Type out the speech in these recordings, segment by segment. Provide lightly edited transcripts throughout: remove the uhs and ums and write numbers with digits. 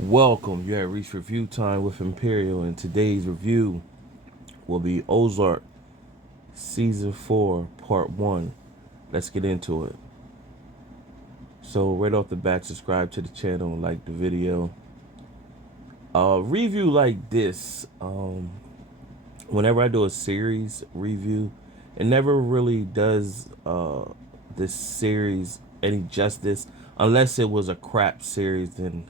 Welcome. You have reached review time with Imperial, and today's review will be Ozark Season 4, Part 1. Let's get into it. So, right off the bat, subscribe to the channel and like the video. Review like this, whenever I do a series review, it never really does this series any justice unless it was a crap series. Then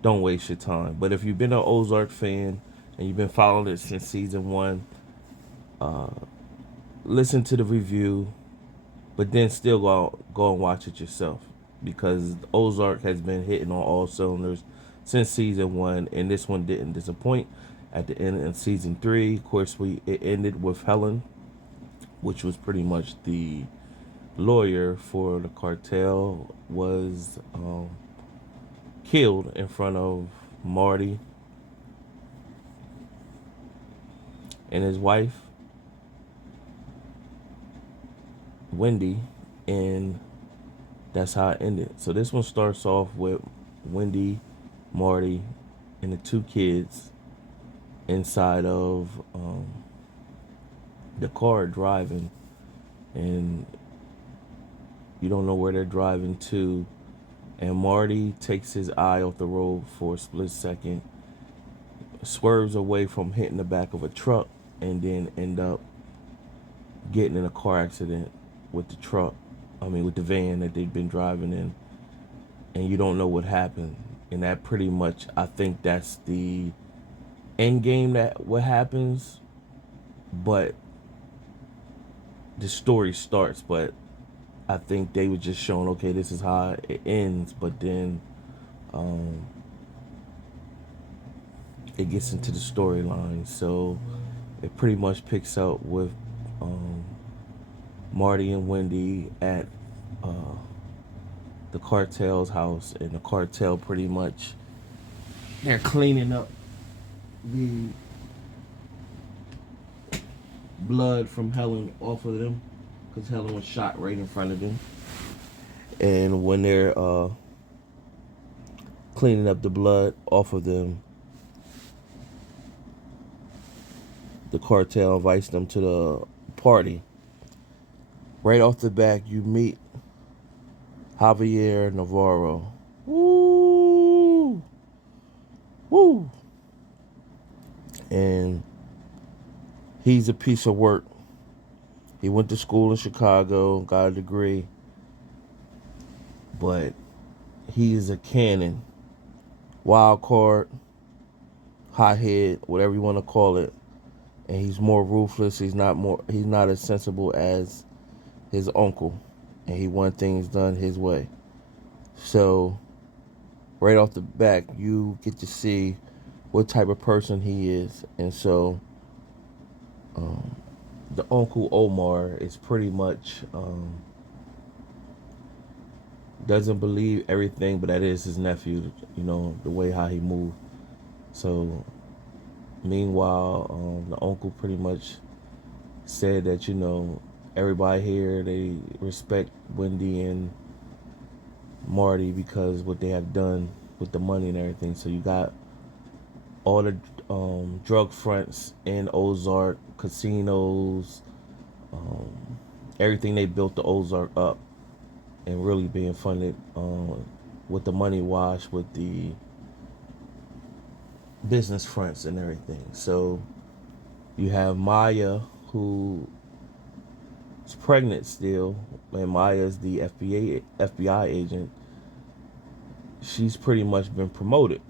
don't waste your time. But if you've been an Ozark fan and you've been following it since season 1, listen to the review, but then still go and watch it yourself, because Ozark has been hitting on all cylinders since season 1, and this one didn't disappoint. At the end of season 3, of course, it ended with Helen, which was pretty much the lawyer for the cartel, was killed in front of Marty and his wife, Wendy, and that's how it ended. So this one starts off with Wendy, Marty, and the two kids inside of the car driving, and you don't know where they're driving to. And Marty takes his eye off the road for a split second, swerves away from hitting the back of a truck, and then end up getting in a car accident with the truck. With the van that they've been driving in, and you don't know what happened. And that pretty much, I think that's the end game, that what happens. But the story starts, but I think they were just showing, okay, this is how it ends. But then it gets into the storyline. So it pretty much picks up with Marty and Wendy at the cartel's house, and the cartel pretty much, they're cleaning up the blood from Helen off of them, because Helen was shot right in front of them. And when they're cleaning up the blood off of them, the cartel invites them to the party. Right off the back, you meet Javier Navarro. Woo! Woo! And he's a piece of work. He went to school in Chicago, got a degree, but he is a cannon. Wild card, hothead, whatever you want to call it. And he's more ruthless. He's not as sensible as his uncle. And he wants things done his way. So right off the back, you get to see what type of person he is. And so the Uncle Omar is pretty much doesn't believe everything, but that is his nephew, the way how he moved. So meanwhile, the uncle pretty much said that, everybody here, they respect Wendy and Marty because what they have done with the money and everything. So you got all the drug fronts in Ozark, casinos, everything. They built the Ozark up and really being funded with the money wash, with the business fronts and everything. So you have Maya, who is pregnant still, and Maya is the FBI agent. She's pretty much been promoted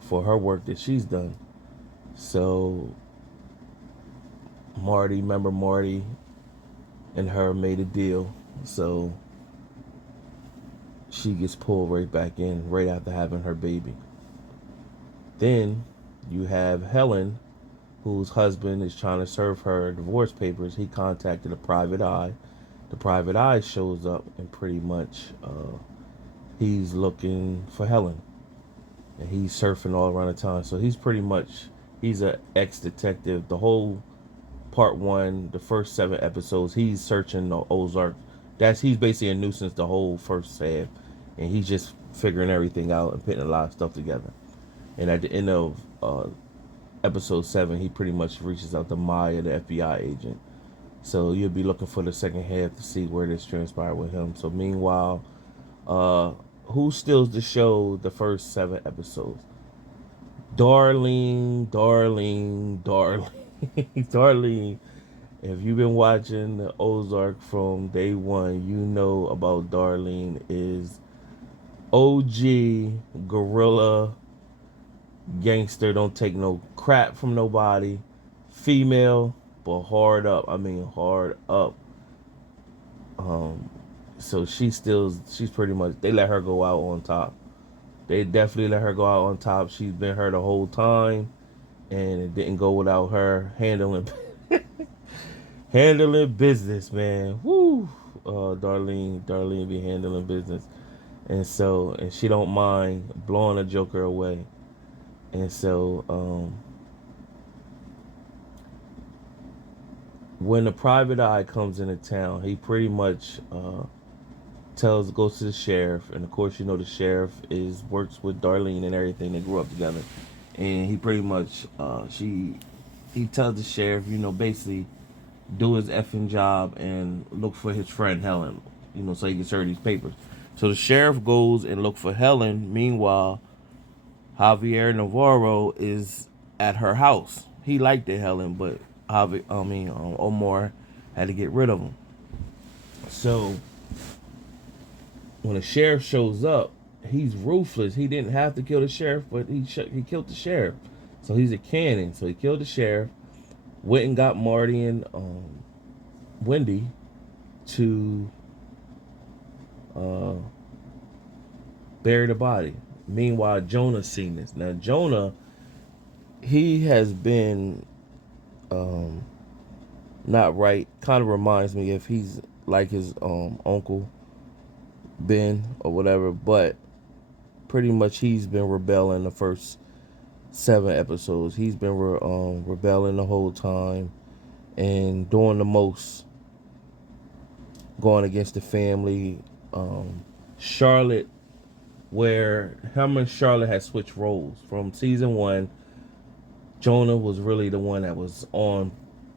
for her work that she's done. So remember Marty and her made a deal. So she gets pulled right back in right after having her baby. Then you have Helen, whose husband is trying to serve her divorce papers. He contacted a private eye. The private eye shows up, and pretty much he's looking for Helen. And he's surfing all around the town. So he's an ex-detective. The whole part 1, the first 7 episodes, he's searching the Ozark. He's basically a nuisance the whole first half. And he's just figuring everything out and putting a lot of stuff together. And at the end of episode 7, he pretty much reaches out to Maya, the FBI agent. So you'll be looking for the second half to see where this transpired with him. So meanwhile, uh, who steals the show the first 7 episodes? Darlene. Darlene. If you've been watching the Ozark from day one, you know about Darlene is OG gorilla gangster, don't take no crap from nobody. Female, but hard up. I mean, hard up. Um, so she's pretty much, they let her go out on top. They definitely let her go out on top. She's been her the whole time, and it didn't go without her handling business, man. Woo. Darlene be handling business, and she don't mind blowing a joker away. And so, when the private eye comes into town, he pretty much goes to the sheriff, and of course, you know the sheriff works with Darlene and everything. They grew up together, and he pretty much he tells the sheriff, basically do his effing job and look for his friend Helen, so he can serve these papers. So the sheriff goes and look for Helen. Meanwhile, Javier Navarro is at her house. He liked the Helen, but Omar had to get rid of him. So when the sheriff shows up, he's ruthless. He didn't have to kill the sheriff, but he killed the sheriff. So he's a cannon. So he killed the sheriff, went and got Marty and Wendy to bury the body. Meanwhile, Jonah's seen this. Now Jonah, he has been not right. Kind of reminds me if he's like his uncle Ben or whatever, but pretty much he's been rebelling the first 7 episodes. He's been rebelling the whole time and doing the most, going against the family. Charlotte, where him and Charlotte had switched roles from season 1. Jonah was really the one that was on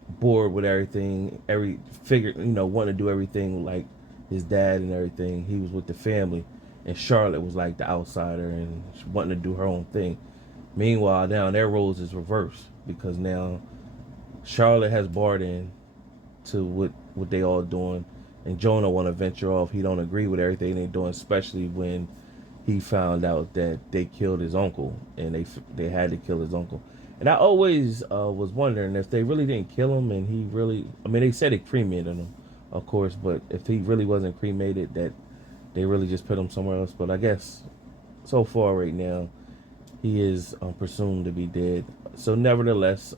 board with everything, wanting to do everything like his dad and everything. He was with the family, and Charlotte was like the outsider and wanting to do her own thing. Meanwhile, now their roles is reversed because now Charlotte has barred in to what they all doing, and Jonah want to venture off. He don't agree with everything they're doing, especially when he found out that they killed his uncle, and they had to kill his uncle. And I always was wondering if they really didn't kill him, and he really, they said they cremated him, of course, but if he really wasn't cremated, that they really just put him somewhere else. But I guess so far right now, he is presumed to be dead. So nevertheless,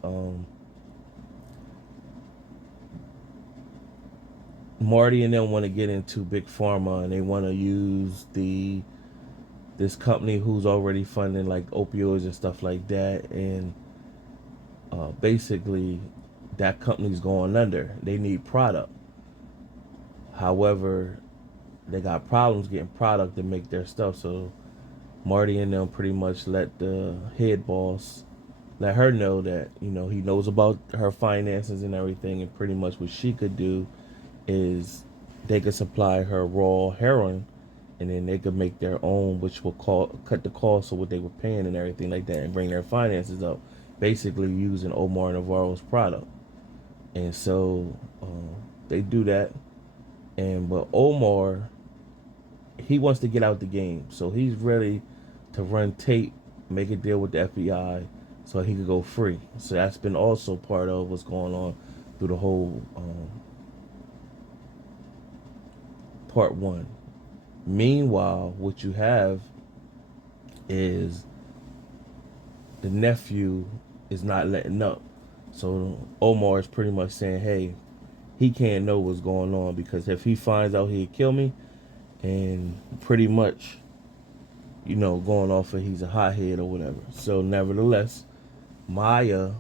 Marty and them want to get into Big Pharma, and they want to use this company who's already funding like opioids and stuff like that, and basically that company's going under. They need product. However, they got problems getting product to make their stuff. So Marty and them pretty much let the head boss let her know that he knows about her finances and everything, and pretty much what she could do is they could supply her raw heroin, and then they could make their own, which will cut the cost of what they were paying and everything like that, and bring their finances up, basically using Omar Navarro's product. And so they do that, but Omar, he wants to get out the game, so he's ready to run tape, make a deal with the FBI, so he could go free. So that's been also part of what's going on through the whole part 1. Meanwhile, what you have is the nephew is not letting up. So Omar is pretty much saying, hey, he can't know what's going on, because if he finds out, he'd kill me. And pretty much, going off of he's a hothead or whatever. So nevertheless, Maya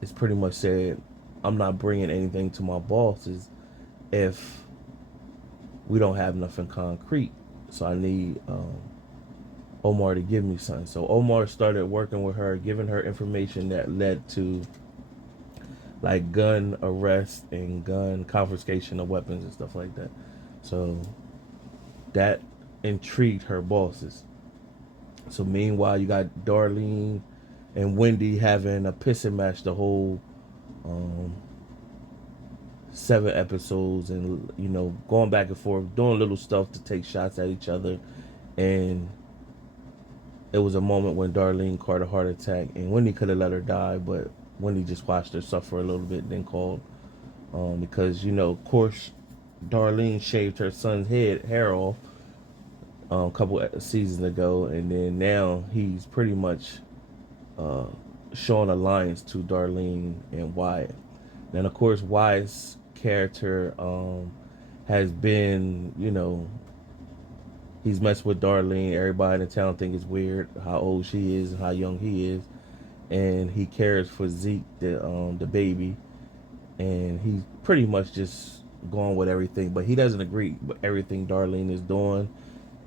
is pretty much said, I'm not bringing anything to my bosses if we don't have nothing concrete. so I need Omar to give me something. So Omar started working with her, giving her information that led to like gun arrest and gun confiscation of weapons and stuff like that. So that intrigued her bosses. So meanwhile, you got Darlene and Wendy having a pissing match the whole um, 7 episodes, and going back and forth, doing little stuff to take shots at each other. And it was a moment when Darlene caught a heart attack, and Wendy could have let her die, but Wendy just watched her suffer a little bit, then called because of course, Darlene shaved her son's hair off a couple seasons ago, and then now he's pretty much uh, showing alliance to Darlene and Wyatt. And of course, Wyatt's character has been, he's messed with Darlene. Everybody in the town think it's weird how old she is and how young he is, and he cares for Zeke, the baby, and he's pretty much just going with everything. But he doesn't agree with everything Darlene is doing,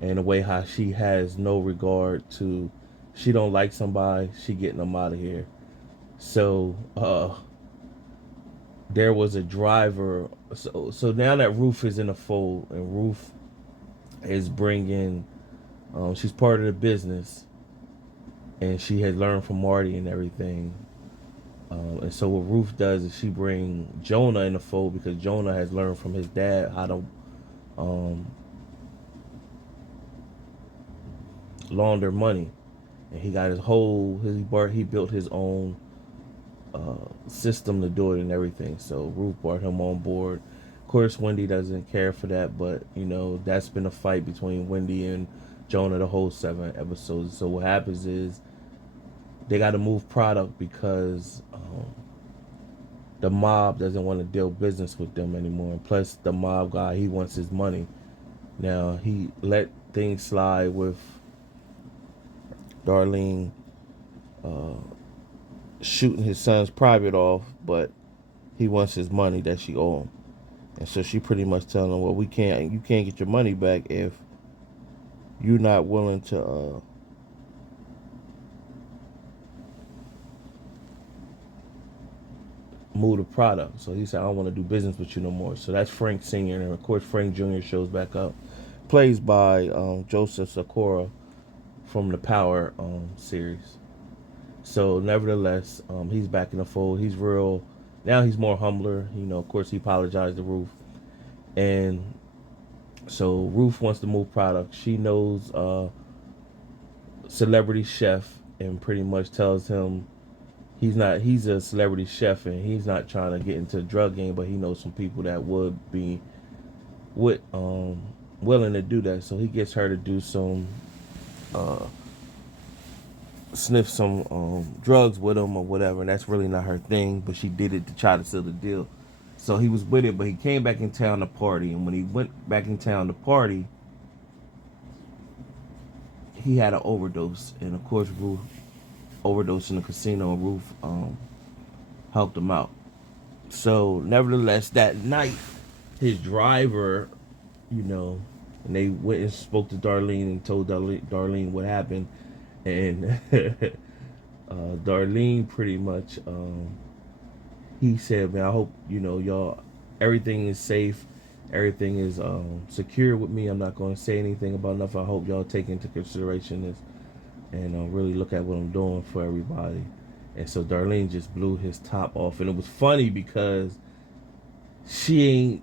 and the way how she has no regard to, she don't like somebody, she getting them out of here. So there was a driver. So now that Ruth is in the fold, and Ruth is bringing, she's part of the business, and she had learned from Marty and everything. And so what Ruth does is she bring Jonah in the fold because Jonah has learned from his dad how to um, launder money, and he got he built his own system to do it and everything. So Ruth brought him on board. Of course, Wendy doesn't care for that, but that's been a fight between Wendy and Jonah the whole 7 episodes. So what happens is they got to move product because the mob doesn't want to deal business with them anymore. And plus, the mob guy, he wants his money. Now he let things slide with Darlene shooting his son's private off, but he wants his money that she owed him. And so she pretty much telling him, well, you can't get your money back if you're not willing to move the product. So he said, I don't want to do business with you no more. So that's Frank Sr. And of course, Frank Jr. shows back up, plays by Joseph Sakura from the Power series. So nevertheless, he's back in the fold. He's real. Now he's more humbler. Of course, he apologized to Ruth. And so Ruth wants to move product. She knows celebrity chef and pretty much tells him he's a celebrity chef and he's not trying to get into the drug game, but he knows some people that would be willing to do that. So he gets her to do some sniff some drugs with him or whatever, and that's really not her thing, but she did it to try to seal the deal. So he was with it, but he came back in town to party, and when he went back in town to party, he had an overdose, and of course Ruth overdosed in the casino, and Ruth helped him out. So nevertheless, that night, his driver, and they went and spoke to Darlene and told Darlene what happened, and Darlene pretty much he said, man, I hope y'all, everything is safe, everything is secure with me. I'm not going to say anything about nothing. I hope y'all take into consideration this and really look at what I'm doing for everybody. And so Darlene just blew his top off, and it was funny because she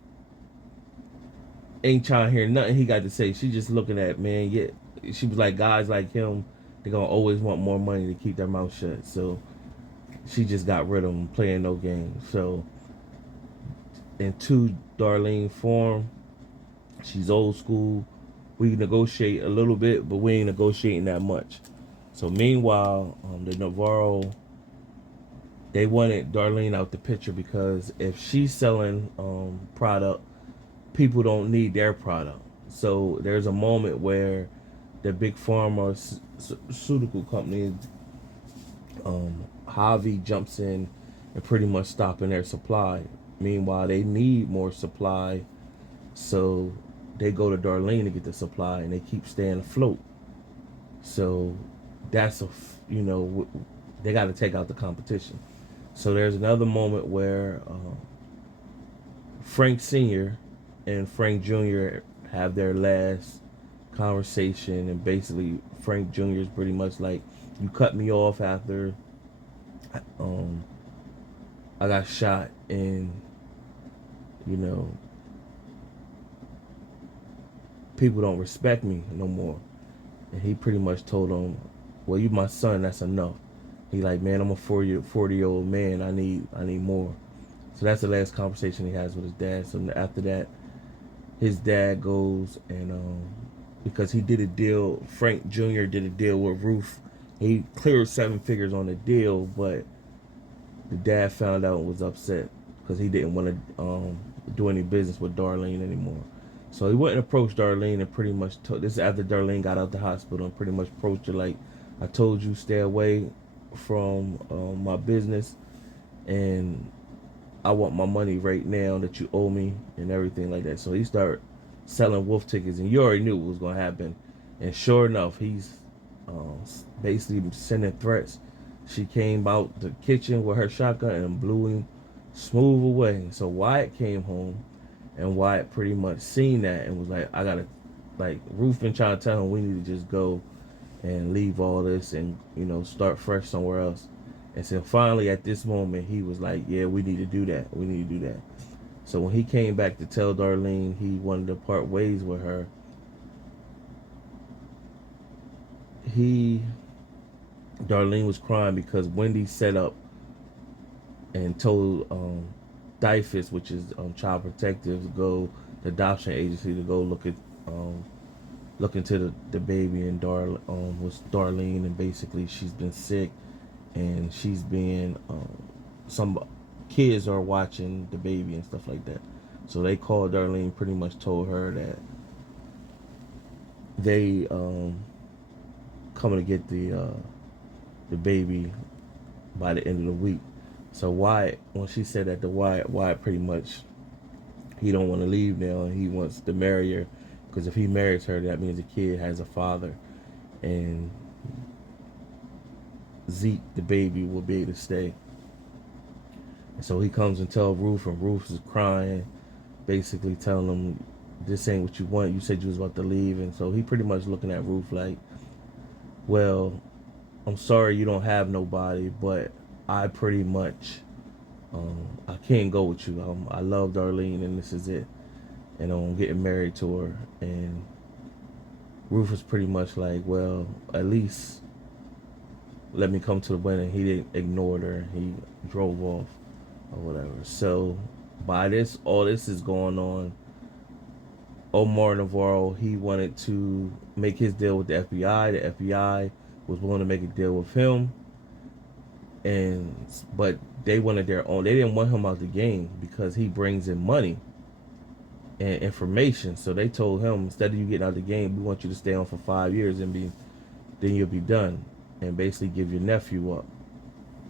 ain't trying to hear nothing he got to say. She just looking at, man, yeah. She was like, guys like him, they're gonna always want more money to keep their mouth shut. So she just got rid of him, playing no games. So in true Darlene form, she's old school. We negotiate a little bit, but we ain't negotiating that much. So meanwhile, the Navarro, they wanted Darlene out the picture because if she's selling product, people don't need their product. So there's a moment where the big pharmaceutical company, Javi jumps in and pretty much stopping their supply. Meanwhile, they need more supply, so they go to Darlene to get the supply, and they keep staying afloat. So that's they got to take out the competition. So there's another moment where Frank Sr. and Frank Jr. have their last conversation, and basically Frank Jr. is pretty much like, you cut me off after um, I got shot, and you know people don't respect me no more. And he pretty much told him, well, you my son, that's enough. He like, man, I'm a 40-year-old man. I need more. So that's the last conversation he has with his dad. So after that, his dad goes and because he did a deal, Frank Jr. did a deal with Ruth. He cleared 7 figures on the deal, but the dad found out and was upset because he didn't want to do any business with Darlene anymore. So he went and approached Darlene and pretty much this is after Darlene got out the hospital, and pretty much approached her like, I told you, stay away from my business, and I want my money right now that you owe me and everything like that. So he started selling wolf tickets, and you already knew what was going to happen. And sure enough, he's basically sending threats. She came out the kitchen with her shotgun and blew him smooth away. So Wyatt came home, and Wyatt pretty much seen that and was like, I gotta, like, Ruth been trying to tell him we need to just go and leave all this and start fresh somewhere else. And so finally at this moment he was like, yeah, we need to do that. We need to do that. So when he came back to tell Darlene he wanted to part ways with her, Darlene was crying because Wendy set up and told DIFUS, which is Child Protective, to go the adoption agency to go look into the baby, and was Darlene, and basically she's been sick, and she's been some kids are watching the baby and stuff like that. So they called Darlene, pretty much told her that they coming to get the baby by the end of the week. So Wyatt, when she said that to Wyatt pretty much, he don't want to leave now, and he wants to marry her, because if he marries her, that means the kid has a father, and Zeke, the baby, will be able to stay. And so he comes and tells Ruth, and Ruth is crying, basically telling him, this ain't what you want. You said you was about to leave. And so he pretty much looking at Ruth like, well, I'm sorry you don't have nobody, but I pretty much, I can't go with you. I love Darlene, and this is it. And I'm getting married to her. And Ruth was pretty much like, well, at least let me come to the wedding. He didn't ignore her. He drove off or whatever. So by this, all this is going on, Omar Navarro, he wanted to make his deal with the FBI. The FBI was willing to make a deal with him, but they wanted their own. They didn't want him out the game because he brings in money and information. So they told him, instead of you getting out the game, we want you to stay on for 5 years and then you'll be done, and basically give your nephew up.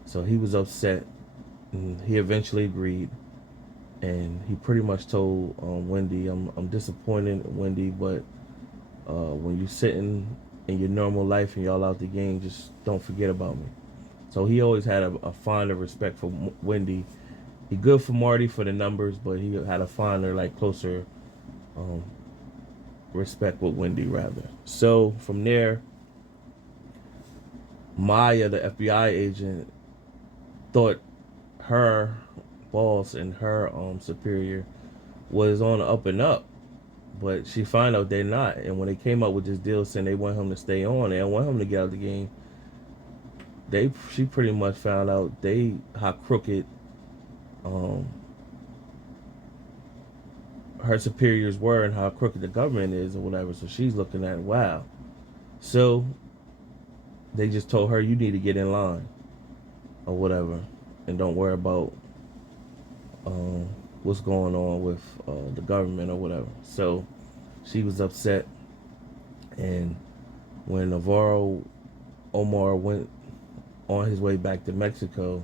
So he was upset, and he eventually agreed. And he pretty much told Wendy, I'm disappointed, Wendy, but when you're sitting in your normal life and y'all out the game, just don't forget about me. So he always had a fonder respect for Wendy. He good for Marty for the numbers, but he had a fonder, like, closer respect with Wendy, rather. So from there, Maya, the FBI agent, thought her boss and her superior was on the up and up, but she found out they're not. And when they came up with this deal saying they want him to stay on, they don't want him to get out of the game, she pretty much found out how crooked her superiors were and how crooked the government is or whatever. So she's looking at, wow. So they just told her, you need to get in line or whatever, and don't worry about what's going on with the government or whatever. So she was upset, and when Omar went on his way back to Mexico,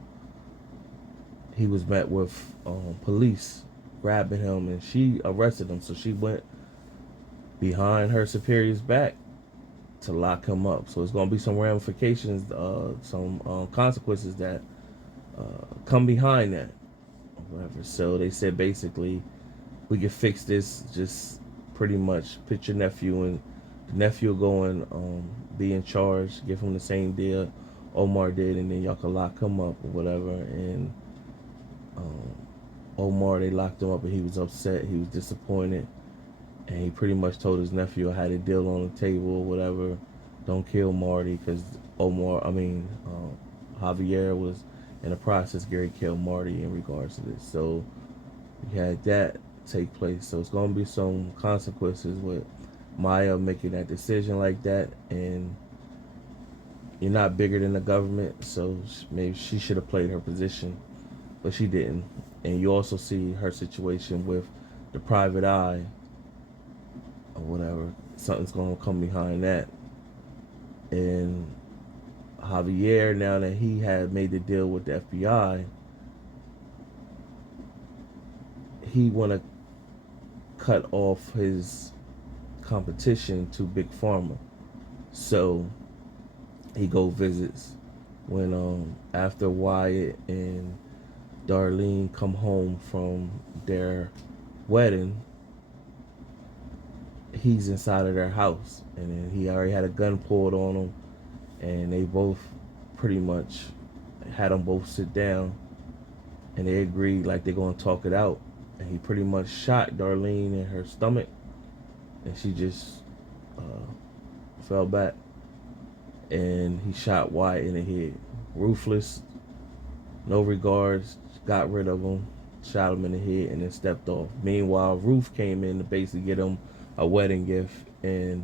he was met with police grabbing him, and she arrested him. So she went behind her superior's back to lock him up. So it's going to be some ramifications, some consequences that come behind that. Whatever. So they said basically we can fix this. Just pretty much put your nephew and the nephew will go and be in charge, give him the same deal Omar did, and then y'all can lock him up or whatever. And um, Omar, they locked him up, and he was upset. He was disappointed, and he pretty much told his nephew, "I had a deal on the table or whatever. Don't kill Marty," because Javier was in the process. Gary killed Marty in regards to this. So we had that take place. So it's going to be some consequences with Maya making that decision like that. And you're not bigger than the government, so maybe she should have played her position, but she didn't. And you also see her situation with the private eye or whatever. Something's going to come behind that. And Javier, now that he had made the deal with the FBI, he want to cut off his competition to Big Pharma. So he go visits when after Wyatt and Darlene come home from their wedding, he's inside of their house, and then he already had a gun pulled on him, and they both pretty much had them both sit down, and they agreed like they're gonna talk it out. And he pretty much shot Darlene in her stomach, and she just fell back. And he shot Wyatt in the head, ruthless, no regards, got rid of him, shot him in the head, and then stepped off. Meanwhile, Ruth came in to basically get him a wedding gift, and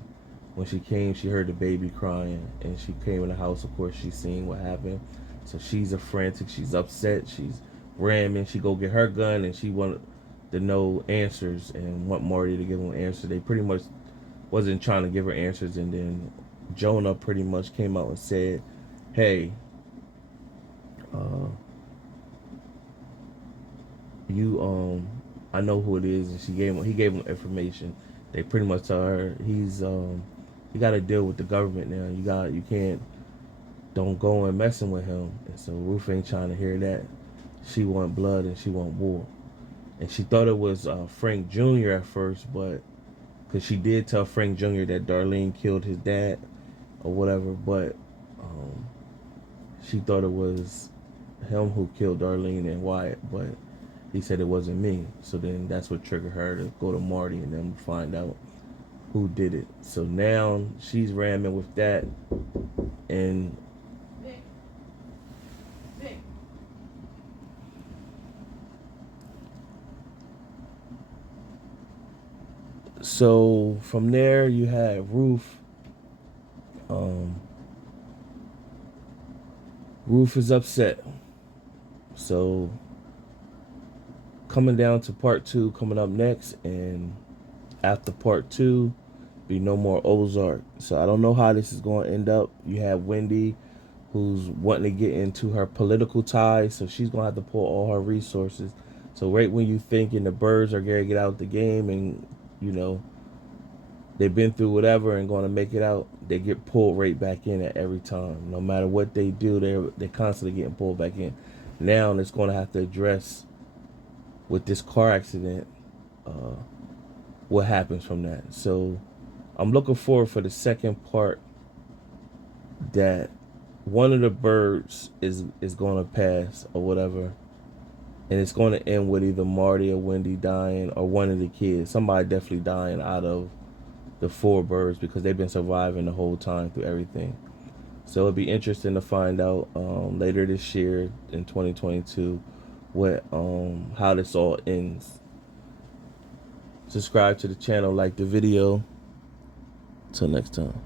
when she came, she heard the baby crying, and she came in the house. Of course, she's seen what happened, so she's a frantic. She's upset. She's ramming. She go get her gun, and she wanted to know answers and want Marty to give them answers. They pretty much wasn't trying to give her answers, and then Jonah pretty much came out and said, "Hey, uh, you I know who it is," and he gave him information. They pretty much told her you got to deal with the government now. You can't, don't go and messing with him. And so Ruth ain't trying to hear that. She want blood and she want war. And she thought it was Frank Jr. at first, but because she did tell Frank Jr. that Darlene killed his dad or whatever, but she thought it was him who killed Darlene and Wyatt, but he said it wasn't me. So then that's what triggered her to go to Marty and then find out who did it. So now she's ramming with that, and so from there you had Ruth. Ruth is upset. So coming down to part 2 coming up next, and after part 2 be no more Ozark. So I don't know how this is going to end up. You have Wendy, who's wanting to get into her political ties, so she's going to have to pull all her resources. So right when you thinking the Byrdes are going to get out the game, and they've been through whatever and going to make it out, they get pulled right back in at every time. No matter what they do, they're constantly getting pulled back in. Now it's going to have to address with this car accident what happens from that. So I'm looking forward for the second part, that one of the Byrdes is going to pass or whatever, and it's going to end with either Marty or Wendy dying, or one of the kids, somebody definitely dying out of the 4 Byrdes, because they've been surviving the whole time through everything. So it'll be interesting to find out later this year in 2022 what how this all ends. Subscribe to the channel, like the video. Till next time.